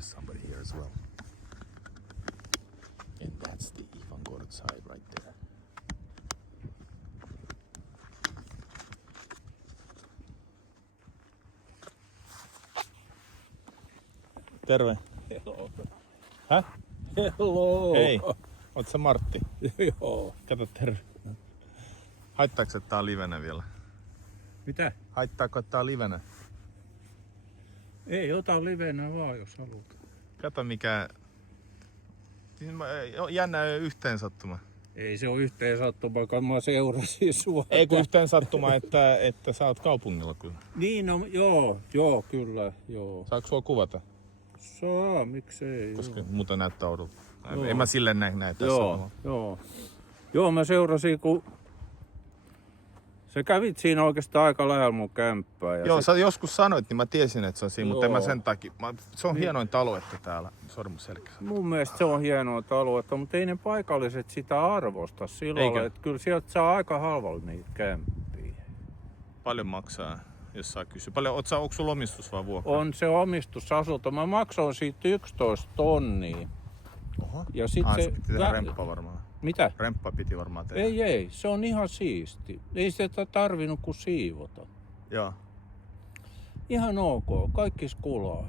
there's somebody here as well. And that's the Ivangorod side right there. Terve. Hello. Häh? Hello. Hei, oot sä Martti? Joo. Kato, terve. Haittaako, että tää on livenä vielä? Mitä? Haittaako, että tää on livenä? Ei, ota livenä vaan, jos haluat. Kato mikä... Jännä yhteen sattuma. Ei se ole yhteen sattuma, kun mä seurasin sua. Ei kun yhteen sattuma, että sä oot kaupungilla kyllä. Niin, no joo, kyllä, joo. Saanko sua kuvata? Saa, miksei. Koska muuta näyttää oudolta. En mä silleen näe tässä. Joo, mä seurasin, kun sä kävit siinä oikeastaan aika lähellä mun kämppää. Ja Joo, sä joskus sanoit, niin mä tiesin, että se on siinä, mutta en mä Joo. sen takia. Se on hienoin aluetta täällä. Sori mun selkässä. Mun mielestä se on hienoa aluetta, mutta ei ne paikalliset sitä arvosta sillä lailla, että kyllä sieltä saa aika halvalla niitä kämppiä. Paljon maksaa, jos saa kysyä. Onko sulla omistus vai vuokra? On se omistusasunto. Mä maksoin siitä 11 tonnia. Oho. Ja sit Se piti tehdä remppa varmaan. Mitä? Remppa piti varmaan tehdä. Ei, se on ihan siisti. Ei sitä tarvinnut kuin siivota. Joo. Ihan ok, kaikki skulaa.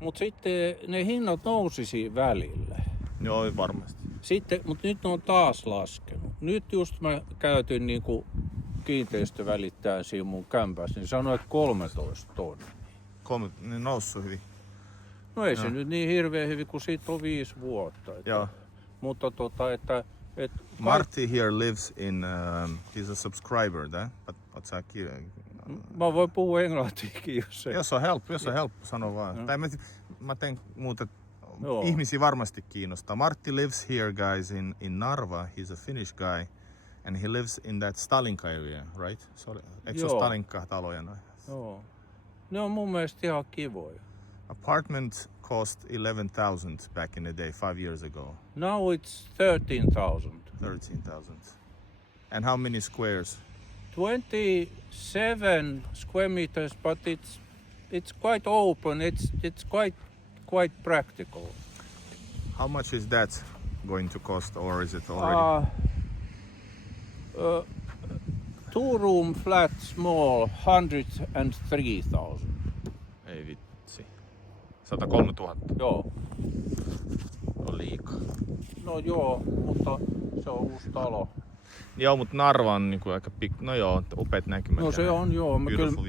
Mut sitten ne hinnat nousi siinä välillä. Joo, varmasti. Mut nyt ne on taas laskenut. Nyt just mä käytin niinku kiinteistövälittäjän siinä mun kämpässä, niin sanoin, että 13 tonnia. Ne noussut hyvin. No ei se nyt niin hirveän hyvin, kun siitä on 5 vuotta. Joo. Mutta että Marty here lives in, he's a subscriber, but mä voin puhua englantiakin, jos se... Jos on helppo, sano vaan. No. Tai mä teen muuta, Joo. ihmisiä varmasti kiinnostaa. Marty lives here, guys, in Narva. He's a Finnish guy. And he lives in that Stalinka area, right? Eikö se ole Stalinka-taloja noin? Joo. Ne on mun mielestä ihan kivoja. Apartment cost 11,000 back in the day, 5 years ago. Now it's 13,000. 13,000. And how many squares? 27 square meters, but it's quite open. It's quite practical. How much is that going to cost, or is it already? 2-room flat small, 103,000. Ei vitsi. 103 000. Joo. On liikaa. No joo, mutta se on uusi talo. Joo, mutta Narva on niinku aika no joo, upeat näkymät. No se on joo,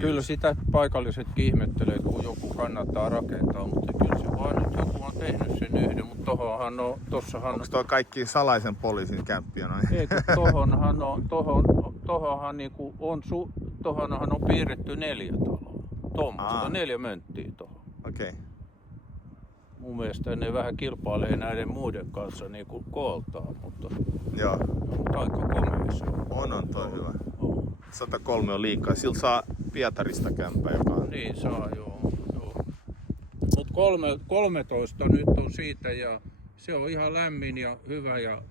kyllä sitä paikallisetkin ihmettelee, kun joku kannattaa rakentaa, mutta kyllä se vaan nyt joku on tehnyt sen yhden, mutta tossahan... Onko tuo kaikki salaisen poliisin kämppiä noin? Ei, kun tohonhan on piirretty 4 taloa. Tuommoista 4 mönttiä tohon. Okei. Okay. Mun mielestä ne vähän kilpailee näiden muiden kanssa niin kuin kooltaan, mutta Joo. aika komea se on. On toi hyvä. 103 on liikaa. Sillä saa Pietarista kämpää, joka on... Niin saa, joo. Mut 13 nyt on siitä ja se on ihan lämmin ja hyvä ja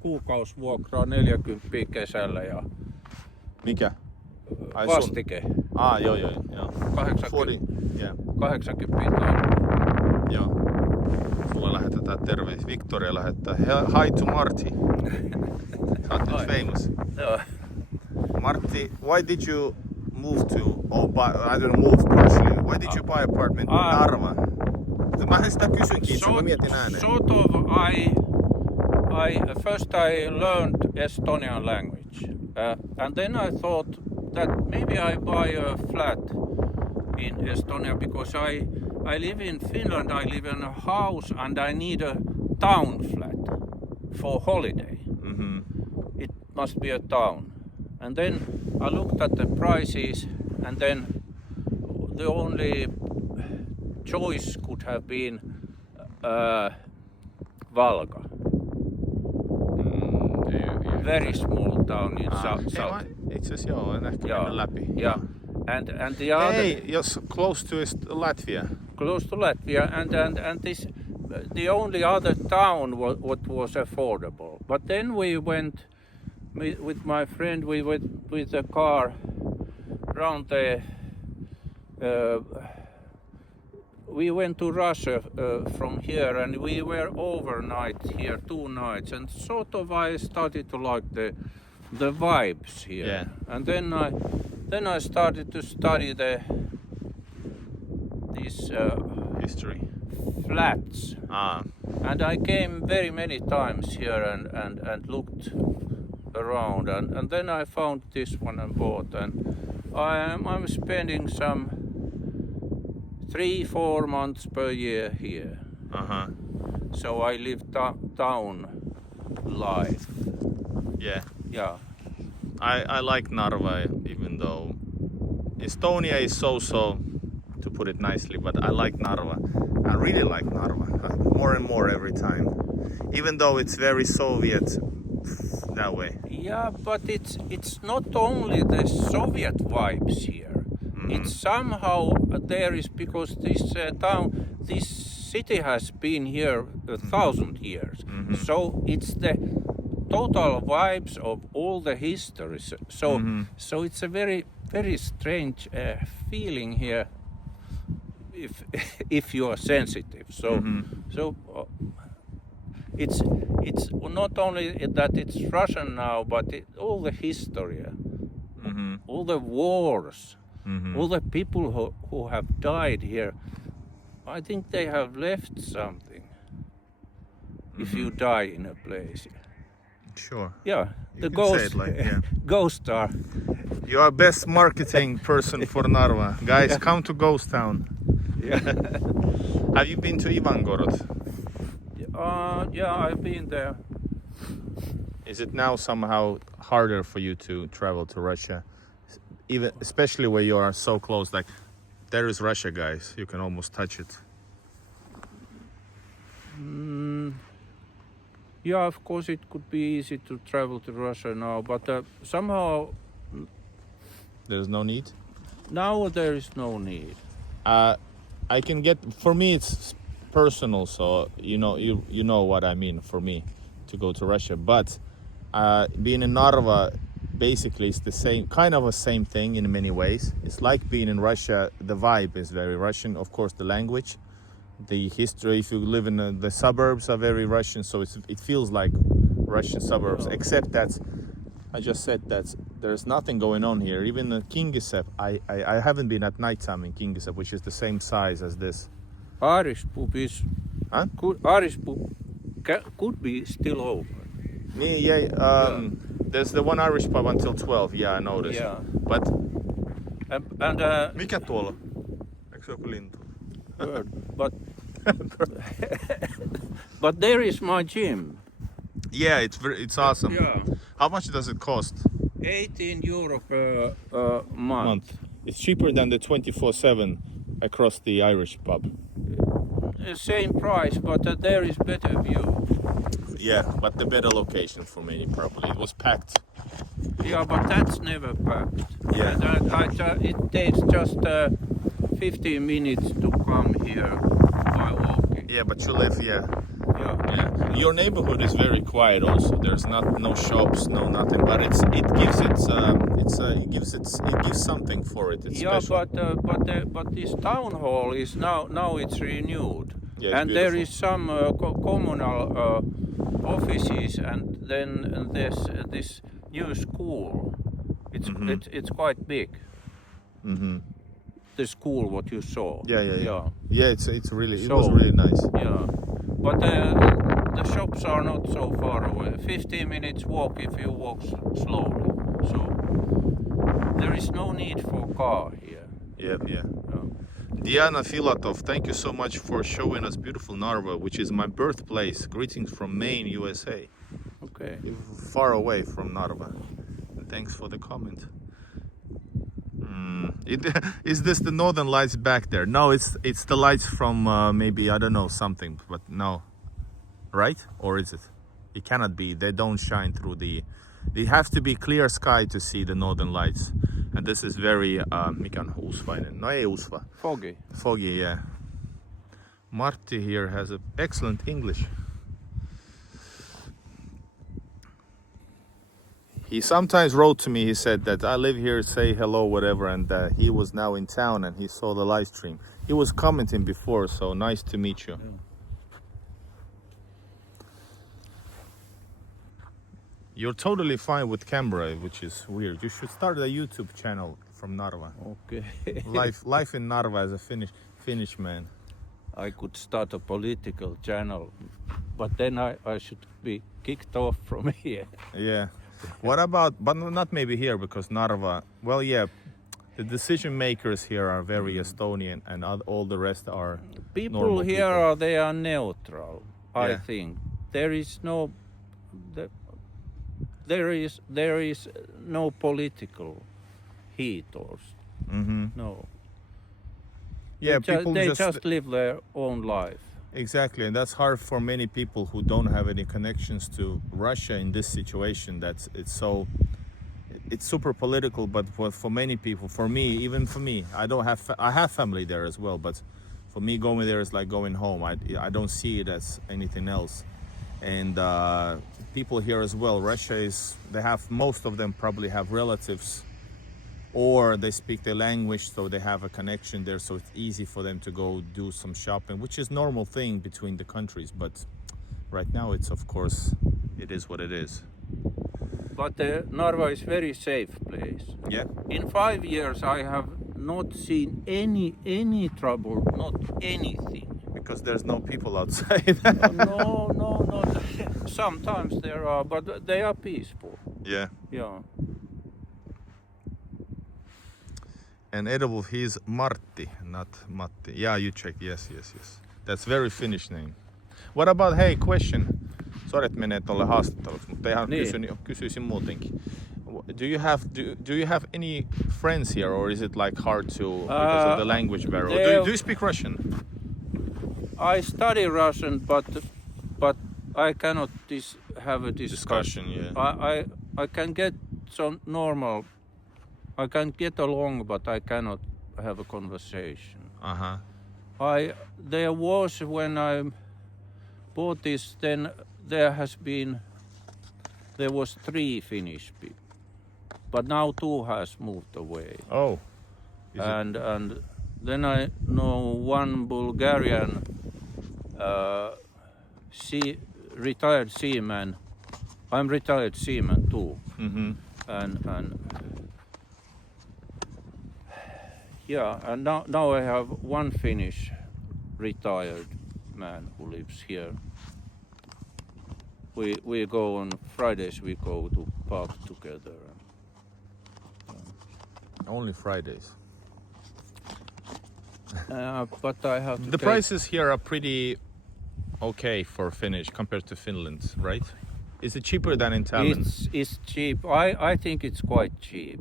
kuukausvuokraa 40 kesällä ja Mikä? vastike. Joo. 80 tonnia. Joo. Sulle lähetetään terveisiä. Victoria lähettää. Hi to Marty. Sä oot nyt famous. Joo. Marty, why did you move to, I don't know, move partially. Why did you buy apartment in Narva? Mä sitä kysynkin, mä mietin ääneen. Sort of, first I learned Estonian language. And then I thought that maybe I buy a flat in Estonia because I live in Finland, I live in a house and I need a town flat for holiday. Mm-hmm. It must be a town. And then I looked at the prices and then the only choice could have been Valga. Very small town in south. Itse asiassa joo, en ehkä mennä läpi. Yeah. And the other... Hey, just close to Latvia. Close to Latvia and this the only other town what was affordable. But then we went with my friend, we went with the car around the we went to Russia from here, and we were overnight here 2 nights, and sort of I started to like the vibes here. Yeah. And then I started to study these History. flats. Ah. And I came very many times here and looked around, and then I found this one and bought, and I'm spending some 3-4 months per year here. Uh-huh. So I live town life. Yeah. Yeah. I like Narva, even though Estonia is so-so, to put it nicely, but I like Narva. I really like Narva, more and more every time. Even though it's very Soviet that way. Yeah, but it's not only the Soviet vibes here. It's somehow there is, because this city has been here 1,000 years. So it's the total vibes of all the histories. So it's a very, very strange feeling here if you are sensitive. So it's not only that it's Russian now, but all the history, all the wars, all the people who have died here. I think they have left something. If you die in a place. Sure. Yeah, You the can say ghost, it like, yeah. ghost star. You are best marketing person for Narva. Guys, come to Ghost Town. Yeah. Have you been to Ivangorod? Yeah, I've been there. Is it now somehow harder for you to travel to Russia? Even especially where you are so close, like there is Russia, guys. You can almost touch it. Yeah, of course it could be easy to travel to Russia now, but somehow There's no need. now there is no need. I can get, for me it's personal, so you know what I mean for me to go to Russia. But being in Narva, basically it's the same, kind of a same thing in many ways. It's like being in Russia. The vibe is very Russian, of course. The language, the history. If you live in the suburbs are very Russian, so it feels like Russian suburbs. Except that I just said that there's nothing going on here. Even the Kingisepp, I haven't been at nighttime in Kingisepp, which is the same size as this. Irish pub is Huh? Irish pub could be still open. There's the one Irish pub until 12. Yeah, I noticed. Yeah. But And mikä tuolla? Eikö se joku lintu? bird, but there is my gym. Yeah, it's awesome. Yeah. How much does it cost? €18 per month. It's cheaper than the 24/7 across the Irish pub. Same price, but there is better view. Yeah, but the better location for me probably. It was packed. Yeah, but that's never packed. Yeah. And it takes just 15 minutes to come here by walking. Yeah, but you live Yeah. Yeah. Your neighborhood is very quiet also. There's no shops, no nothing, but it gives something for it. It's Yeah, special. but this town hall is now it's renewed. Yeah, it's and there beautiful. is some communal offices, and then there's this new school. It's quite big. The school what you saw. Yeah. Yeah, it So- was really nice. Yeah, but the shops are not so far away. 15 minutes walk if you walk slowly. So there is no need for car here. Yeah. Yeah. Diana Filatov, thank you so much for showing us beautiful Narva, which is my birthplace. Greetings from Maine, USA. Okay. Far away from Narva. And thanks for the comment. Is this the northern lights back there? No, it's the lights from maybe, I don't know, something, but no. Right? Or is it? It cannot be. They don't shine through they have to be clear sky to see the northern lights. And this is very, mikä on usvainen? No ei usva. Foggy. Foggy, yeah. Martti here has excellent English. He sometimes wrote to me. He said that I live here, say hello, whatever, and he was now in town and he saw the live stream. He was commenting before, so nice to meet you. Yeah. You're totally fine with camera, which is weird. You should start a YouTube channel from Narva. Okay. Life in Narva as a Finnish man. I could start a political channel, but then I should be kicked off from here. Yeah. What about, but not maybe here because Narva, well, yeah, the decision makers here are very Estonian and all the rest are People normal here people. they are neutral. I Yeah. think there is no, there is no political heat or no. Yeah, people they just live their own life. Exactly, and that's hard for many people who don't have any connections to Russia in this situation. It's super political, but for many people, for me, even for me, I have family there as well, but for me going there is like going home. I don't see it as anything else. And people here as well, most of them probably have relatives or they speak the language, so they have a connection there, so it's easy for them to go do some shopping, which is normal thing between the countries. But right now it is what it is. But Narva is very safe place. Yeah. In 5 years I have not seen any trouble, not anything. Because there's no people outside. No. Sometimes there are, but they are peaceful. Yeah. Yeah. And edible, he's Martti, not Matti. Yeah, you check. Yes. That's very Finnish name. What about, hey, question. Sorry, että menee tolle haastatteluksi, mutta ihan kysyisin muutenkin. Do you have any friends here, or is it like hard to because of the language barrier? Do you speak Russian? I study Russian, but I cannot have a discussion. Yeah. I can get some normal. I can get along, but I cannot have a conversation. There was when I bought this, then there was 3 Finnish people, but now 2 has moved away. Oh. And then I know one Bulgarian retired seaman. I'm retired seaman too. Mm-hmm. And yeah, and now I have one Finnish retired man who lives here. We go on Fridays. We go to pub together. Only Fridays. But I have to the prices here are pretty okay for Finnish compared to Finland, right? Is it cheaper than in Tallinn? It's cheap. I think it's quite cheap.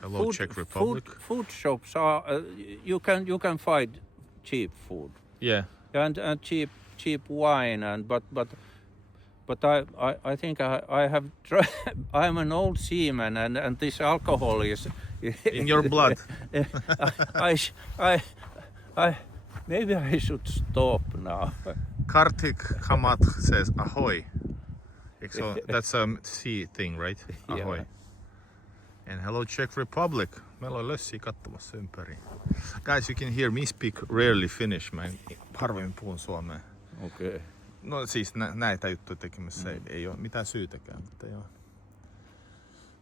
Hello, Czech Republic. Food shops are you can find cheap food. Yeah. And cheap wine but I think I have I'm an old seaman and this alcohol is in your blood. I maybe I should stop now. Kartik Kamat says ahoy. So that's a sea thing, right? Ahoy. Yeah. And hello Czech Republic. Meillä on lössiä katsomassa ympäri. Guys, you can hear me speak rarely Finnish. Mä harvemmin puhun suomea. Okay. No siis näitä juttuja tekemässä ei ole mitään syytäkään, mutta joo.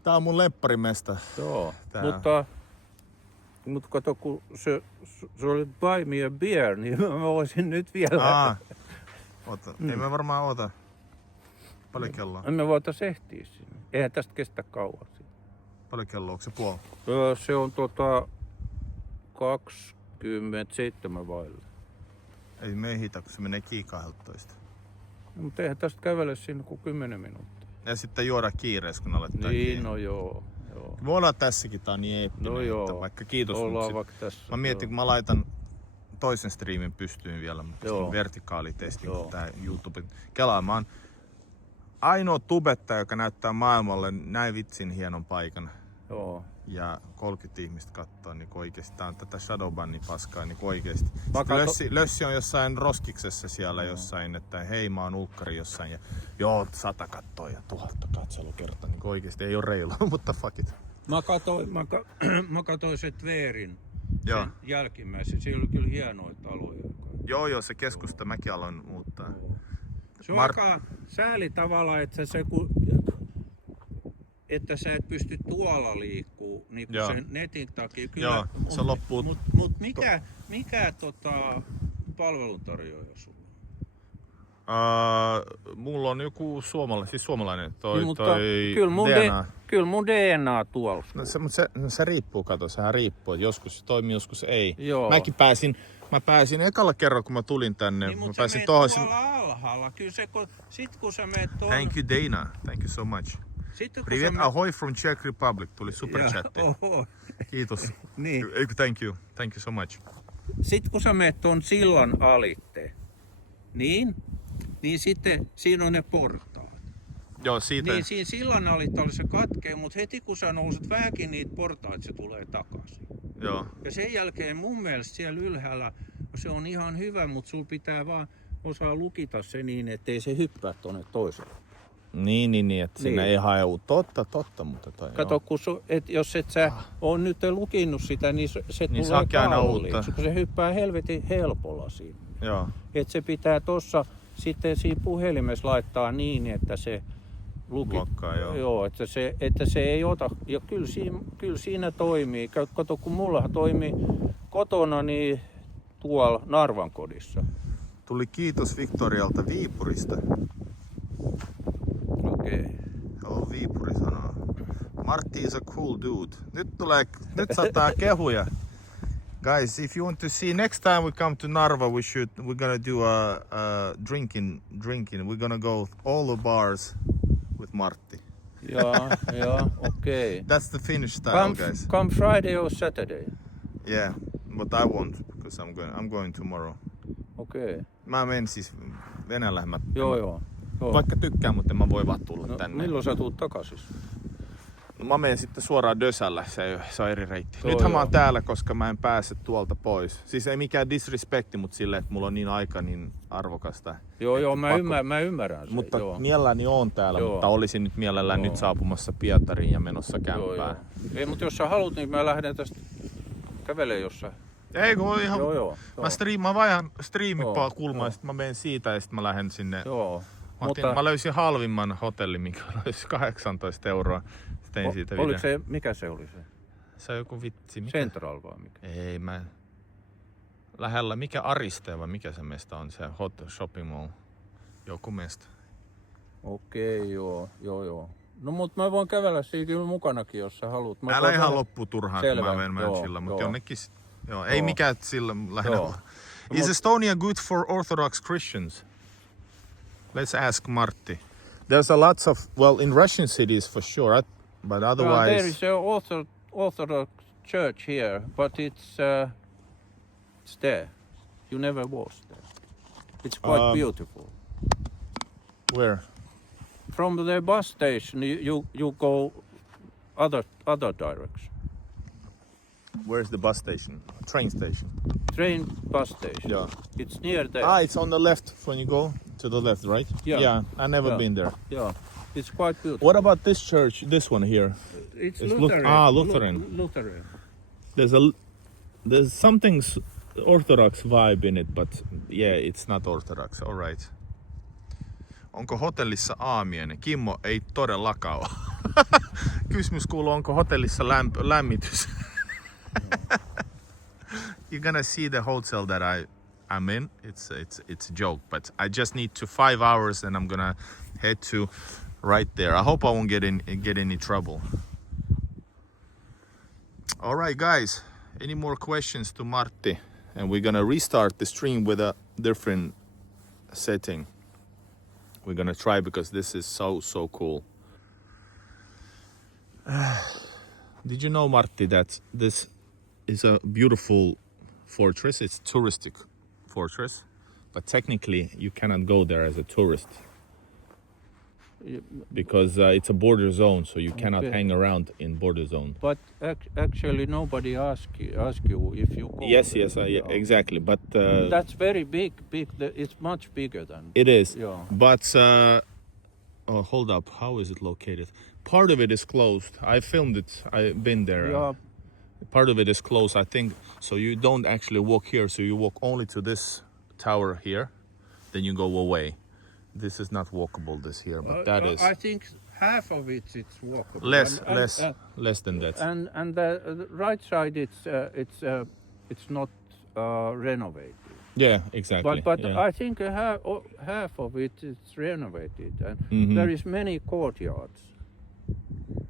Tää on mun lempparimesta. Joo, mutta kato, kun se oli buy me a beer, niin mä voisin nyt vielä. Ota. Ei me varmaan ota. Paljon kelloa? Me voitais ehtiä sinne. Eihän tästä kestä kauan. Paljon kelloa? Onko se puoli? Se on 27 vaille. Ei me ehitä, kun se menee kiikahdeltoista. No, mutta eihän tästä kävele sinne kuin 10 minuuttia. Ja sitten juoda kiireessä, kun aletaan niin, no joo. Me ollaan tässäkin, tää on niin eeppinen. No joo. Vaikka kiitos. Ollaan vaikka tässä. Mä mietin, kun mä laitan toisen striimin pystyyn vielä, mutta se on vertikaalitesti, kun tää YouTube kelaamaan. Ainoa tubettaja, joka näyttää maailmalle näin vitsin hienon paikan. Joo. ja 30 ihmistä kattoo, niin oikeesti tää on tätä shadowbannin paskaa, niin oikeesti. Lössi on jossain roskiksessa siellä jossain, että hei mä oon ulkkari jossain ja joo 100 kattoo ja 1000 katselukertaa, niin oikeesti ei oo reilua, mutta fuck it. Mä katoin se Tverin Joo. sen jälkimmäisen, siellä oli kyllä hienoja taloja. Joo, se keskusta mäkin aloin muuttaa. Se on aika sääli tavalla, että että sä et pysty tuolla liikkuu niin kuin sen netin takia. Kyllä, joo, se loppuu. Mut mikä palveluntarjoaja sulla on? Mulla on joku suomalainen Kyllä mun DNA tuolla. No, se riippuu, sehän riippuu, että joskus se toimii, joskus ei. Joo. Mä pääsin ekalla kerralla, kun mä tulin tänne. Niin, mä pääsin tuolla alhaalla. Kyllä se, kun sä meet tuolla... Thank you Dana, thank you so much. Privet ahoy from Czech Republic, tuli superchatti. Kiitos. Niin. Thank you so much. Sitten kun sä meet tuon sillan alitte, niin sitten siinä on ne portaat. Joo, siitä. Niin siinä sillan alitte se katkee, mutta heti kun sä nouset vähänkin niitä portaita, se tulee takaisin. Joo. Ja sen jälkeen mun mielestä siellä ylhäällä se on ihan hyvä, mutta sul pitää vaan osaa lukita se niin, ettei se hyppää tuonne toiselle. Niin, että sinne ei hajuu. Totta, mutta kato, jos et sä ole nyt lukinnut sitä, niin se niin tulee kalliiksi, kun se hyppää helvetin helpolla siinä. Joo. Et se pitää tossa sitten siinä puhelimessa laittaa niin, että se blokkaa, joo, että se ei ota. Ja kyllä siinä toimii. Kato, kun mullahan toimii kotona niin tuolla Narvan kodissa. Tuli kiitos Victorialta Viipurista. Okei. Joo, Viipuri sanoo. Martti is a cool dude. Nyt sataa kehuja. Guys, if you want to see, next time we come to Narva, we're gonna do a drinking. We're gonna go all the bars with Martti. Yeah, okay. That's the Finnish style, guys. Come Friday or Saturday. Yeah, but I won't because I'm going tomorrow. Okay. Mä menen siis Venäjällä. Joo. Vaikka tykkään, mutta mä voi vaan tulla tänne. Milloin sä tuut takaisin? No, mä menen sitten suoraan Dösällä, se on eri reitti. Nythän mä oon täällä, koska mä en pääse tuolta pois. Siis ei mikään disrespekti, mutta silleen, että mulla on niin aika niin arvokasta. Joo, mä ymmärrän sen. Mutta mielelläni oon täällä, mutta olisin nyt mielellään nyt saapumassa Pietariin ja menossa kämppään. Ei, mutta jos sä haluat, niin mä lähden tästä kävelemään jossain. Ei, kun ihan... Mä vaihdan striimikulmaa ja sit mä menen siitä ja sit mä lähden sinne. Joo. Mä löysin halvimman hotellin, mikä olisi 18 €. Tein siitä oliko se, mikä se oli se? Se on joku vitsi. Central vai mikä? Ei, lähellä, mikä Ariste vai mikä se mesta on, se hot shopping mall. Joku mesta. Okei, joo. No mut mä voin kävellä siinä kyllä mukanakin, jos sä haluat. Älä ihan loppu turhaan, kun mä menen sillä, mutta jonnekin... Joo, ei mikään sillä lähinnä. Is Estonia good for Orthodox Christians? Let's ask Martti. There's a lots of, in Russian cities for sure, but otherwise... there is an Orthodox church here, but it's there. You never was there. It's quite beautiful. Where? From the bus station, you go other direction. Where's the bus station? Train station? Train bus station. Yeah. It's near there. It's on the left when you go to the left, right? Yeah, I've never been there. Yeah, it's quite beautiful. What about this church, this one here? It's Lutheran. Lutheran. Lutheran. There's something Orthodox vibe in it, but yeah, it's not Orthodox. All right. Onko hotellissa aamiainen? Kimmo, ei todellakaan ole. Kysymys kuuluu, onko hotellissa lämmitys? You're gonna see the hotel that I'm in. It's a joke, but I just need 5 hours and I'm gonna head to right there. I hope I won't get any trouble. All right, guys. Any more questions to Martti? And we're gonna restart the stream with a different setting. We're gonna try because this is so cool. Did you know, Martti, that this is a beautiful fortress? It's a touristic fortress, but technically you cannot go there as a tourist. because it's a border zone, so you cannot Okay. hang around in border zone. But actually, nobody ask you if you go. Yes, there. yes, Yeah. exactly. But That's very big. It's much bigger than. it is. Yeah. But oh, hold up. How is it located? Part of it is closed. I filmed it. I've been there. Yeah. Part of it is closed, I think. So you don't actually walk here. So you walk only to this tower here, then you go away. This is not walkable. This here, but that is I think half of it's walkable. less, And- less, and- less than that. And the right side, it's not renovated. Yeah, exactly. But yeah. I think half of it is renovated, and Mhm. there is many courtyards.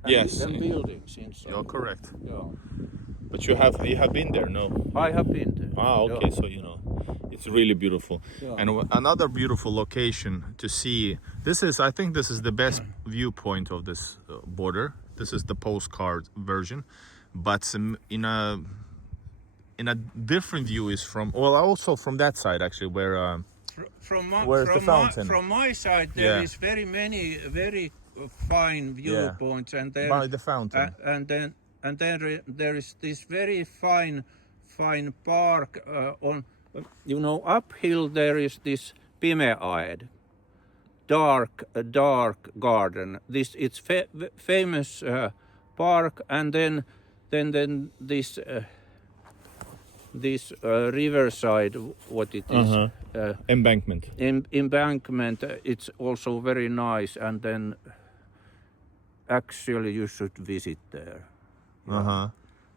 And, Yes. and buildings inside. You're correct. Yeah, But you have been there, no? I have been there. Ah, okay. Yeah. So you know, it's really beautiful. Yeah. And another beautiful location to see. I think this is the best viewpoint of this border. This is the postcard version, but in a different view is from also from that side actually where. Where's the fountain? From my side, there is very many very fine viewpoints, and then By the fountain. and then there is this very fine park on. Uphill there is this pimeäed, dark garden. It's famous park, and then this riverside, what it is, Embankment. embankment. It's also very nice, and then actually you should visit there.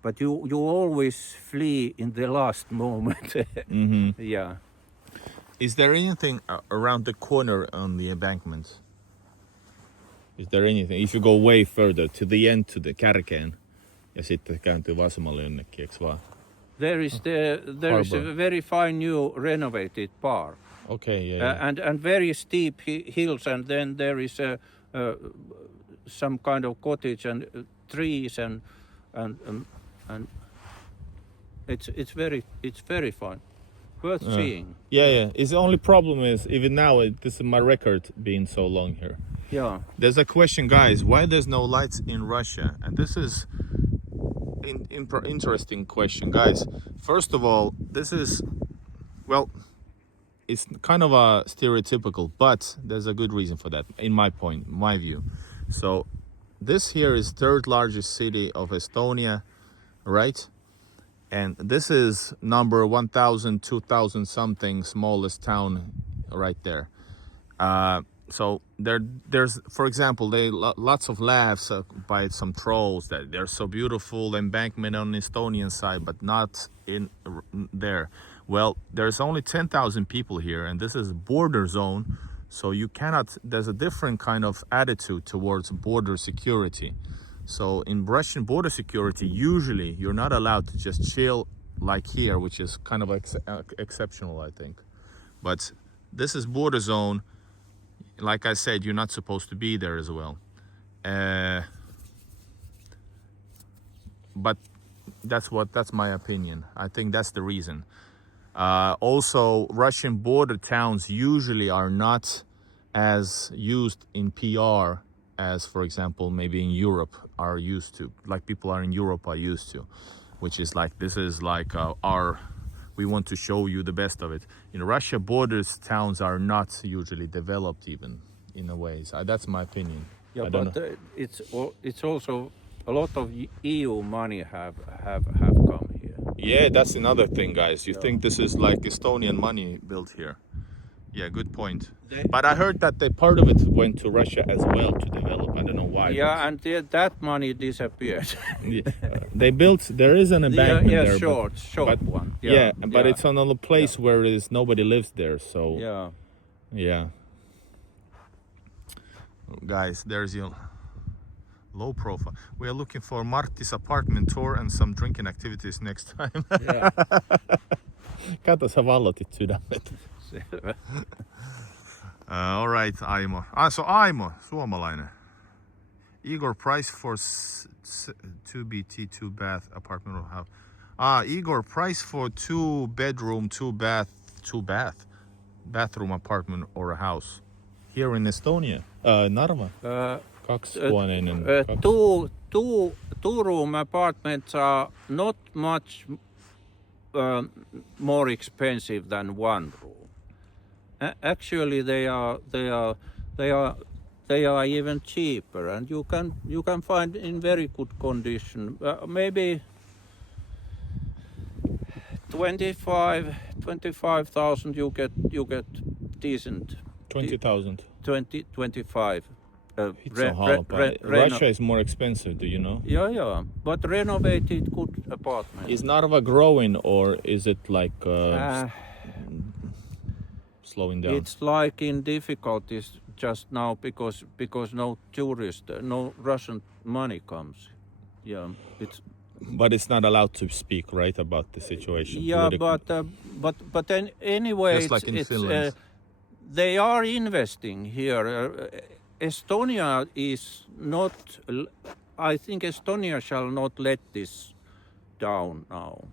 But you always flee in the last moment. Yeah. Is there anything around the corner on the embankment? Is there anything? If you go way further to the end, to the kärkeen, ja sitten kääntyy vasemmalle jonnekin, eiks vaan? There is a very fine new renovated park. Okay, yeah. And very steep hills, and then there is some kind of cottage and trees and it's very fun, worth seeing. Yeah. It's the only problem is even now this is my record being so long here. Yeah. There's a question, guys. Why there's no lights in Russia? And this is interesting question, guys. First of all, this is it's kind of a stereotypical, but there's a good reason for that, in my view. So this here is third largest city of Estonia, right? And this is number 1,000, 2,000 something smallest town right there. So there's, for example, lots of laughs by some trolls that they're so beautiful, embankment on the Estonian side, but not in there. Well, there's only 10,000 people here, and this is a border zone, so you cannot. There's a different kind of attitude towards border security. So in Russian border security, usually you're not allowed to just chill like here, which is kind of exceptional, I think. But this is border zone. Like I said, you're not supposed to be there as well. But that's my opinion. I think that's the reason. Also, Russian border towns usually are not as used in PR as, for example, maybe in Europe are used to, like people are in Europe are used to, which is like, this is like we want to show you the best of it. In Russia, borders towns are not usually developed even in a way. So that's my opinion. Yeah, I don't but know. it's also a lot of EU money have come here. Yeah, that's another thing, guys. You think this is like Estonian money built here? Yeah, good point. But I heard that part of it went to Russia as well to develop. I don't know why. Yeah, and that money disappeared. They built. There is an embankment there. short but, one. But it's on a place where nobody lives there. So yeah. Guys, there's your low profile. We are looking for Martti's apartment tour and some drinking activities next time. Yeah. Kato, sä vallotit sydämet. All right, Aimo. So Aimo, suomalainen. Igor, price for 2 BT, 2 bath apartment or house. Igor, price for 2 bedroom, 2 bathroom apartment or a house. Here in Estonia, Narva. Kaksihuoneinen. Two-room apartments are not much more expensive than one room. Actually, they are even cheaper, and you can find in very good condition. Maybe 25,000 you get decent. 20,000. 25. It's so halpa. Russia is more expensive, do you know? Yeah, but renovated good apartment. Is Narva growing or is it like slowing down? It's like in difficulties just now because no tourist, no Russian money comes. Yeah, But it's not allowed to speak, right, about the situation. Yeah, but then anyway, just like in Finland. They are investing here. Estonia is not. I think Estonia shall not let this down now.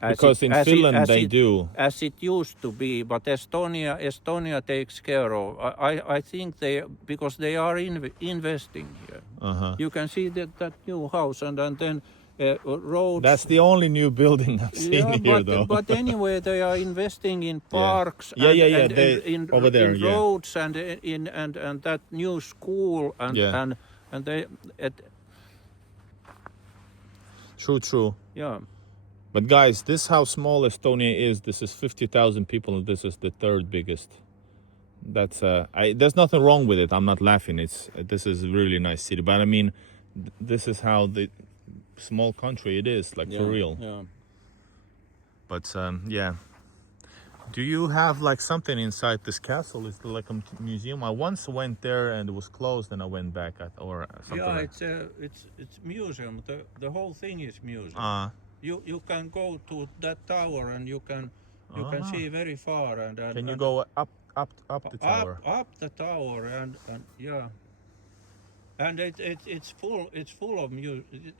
Because in Finland they do. As it used to be, but Estonia takes care of. I think because they are investing here. You can see that new house and then roads. That's the only new building I've seen here, though. But anyway, they are investing in parks in roads and in that new school and they. True. Yeah. But guys, this is how small Estonia is. This is 50,000 people, and this is the third biggest. That's there's nothing wrong with it. I'm not laughing. This is a really nice city. But I mean, this is how the small country it is, like for real. Yeah. But yeah. Do you have like something inside this castle? Is it like a museum? I once went there and it was closed, and I went back or something. Yeah, it's museum. The whole thing is museum. You can go to that tower and you can see very far and can you go up the tower? Up the tower and yeah. And it's full of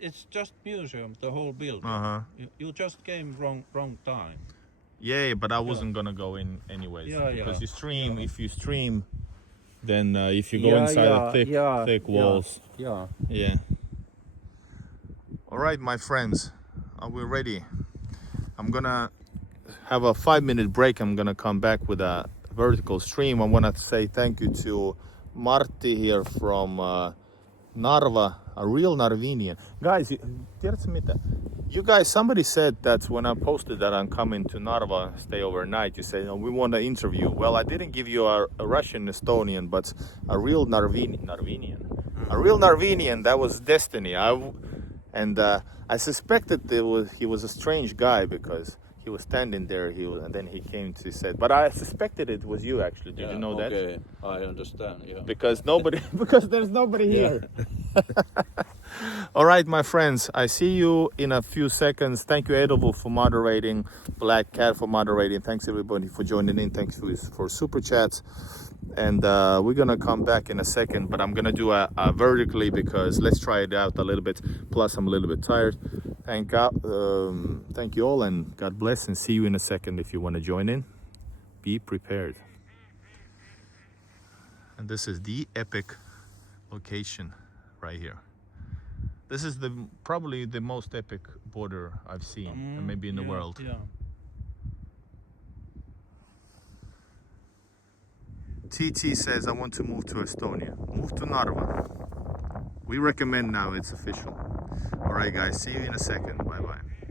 it's just museum, the whole building. You just came wrong time. Yeah, but I wasn't gonna go in anyways. Because you stream. Yeah. If you stream, then if you go inside the thick walls. Yeah. All right, my friends. Are we ready? I'm gonna have a 5-minute break. I'm gonna come back with a vertical stream. I wanna say thank you to Martti here from Narva, a real Narvinian. Guys, you guys, somebody said that when I posted that I'm coming to Narva, stay overnight, you said, we want to interview. Well, I didn't give you a Russian Estonian, but a real Narvinian. A real Narvinian, that was destiny. I suspected he was a strange guy because he was standing there. And then he came to said, but I suspected it was you actually. Did you know that? Okay, I understand. Yeah. Because there's nobody here. All right, my friends. I see you in a few seconds. Thank you, Edovo, for moderating. Black Cat for moderating. Thanks everybody for joining in. Thanks for super chats. And we're gonna come back in a second, but I'm gonna do a vertically because let's try it out a little bit. Plus I'm a little bit tired. Thank you all, and God bless, and see you in a second. If you want to join in, be prepared. And this is the epic location right here. This is probably the most epic border I've seen, and maybe in the world. Yeah. TT says, I want to move to Estonia. Move to Narva. We recommend now, it's official. All right, guys, see you in a second. Bye-bye.